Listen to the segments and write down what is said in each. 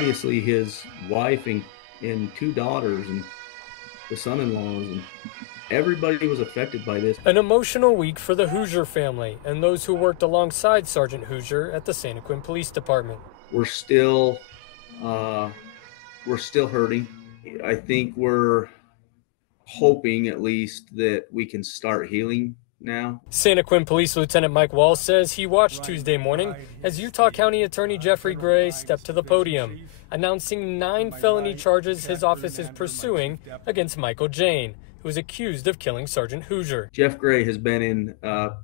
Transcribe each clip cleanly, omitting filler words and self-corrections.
obviously his wife and two daughters and the son-in-laws and everybody was affected by this. An emotional week for the Hoosier family and those who worked alongside Sergeant Hoosier at the Santaquin Police Department. We're still hurting. I think we're hoping at least that we can start healing now. Santaquin Police Lieutenant Mike Wall says he watched Tuesday morning as Utah County Attorney Jeffrey Gray stepped to the podium, announcing 9 felony charges his office is pursuing against Michael Jane, who is accused of killing Sergeant Hoosier. Jeff Gray has been in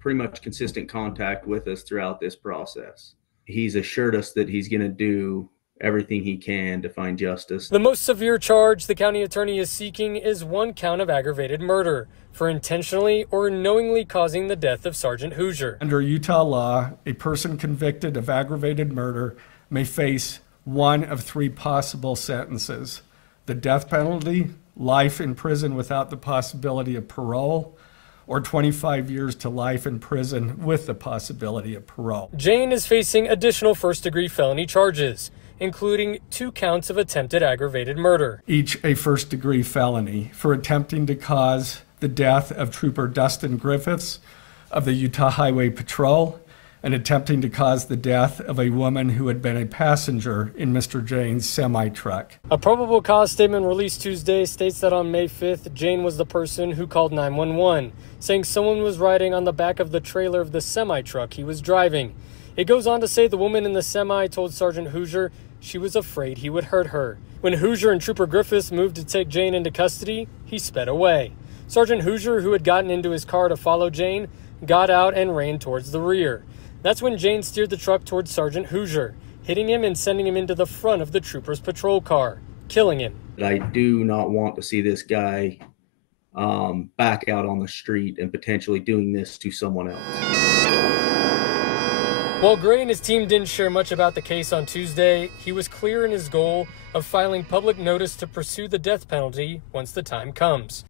pretty much consistent contact with us throughout this process. He's assured us that he's going to do everything he can to find justice. The most severe charge the county attorney is seeking is 1 count of aggravated murder for intentionally or knowingly causing the death of Sergeant Hoosier. Under Utah law, a person convicted of aggravated murder may face one of 3 possible sentences: the death penalty, life in prison without the possibility of parole, or 25 years to life in prison with the possibility of parole. Jane is facing additional first-degree felony charges, including 2 counts of attempted aggravated murder. Each a first-degree felony for attempting to cause the death of Trooper Dustin Griffiths of the Utah Highway Patrol and attempting to cause the death of a woman who had been a passenger in Mr. Jane's semi-truck. A probable cause statement released Tuesday states that on May 5th, Jane was the person who called 911, saying someone was riding on the back of the trailer of the semi-truck he was driving. It goes on to say the woman in the semi told Sergeant Hoosier she was afraid he would hurt her. When Hoosier and Trooper Griffiths moved to take Jane into custody, he sped away. Sergeant Hoosier, who had gotten into his car to follow Jane, got out and ran towards the rear. That's when Jane steered the truck towards Sergeant Hoosier, hitting him and sending him into the front of the trooper's patrol car, killing him. I do not want to see this guy back out on the street and potentially doing this to someone else. While Gray and his team didn't share much about the case on Tuesday, he was clear in his goal of filing public notice to pursue the death penalty once the time comes.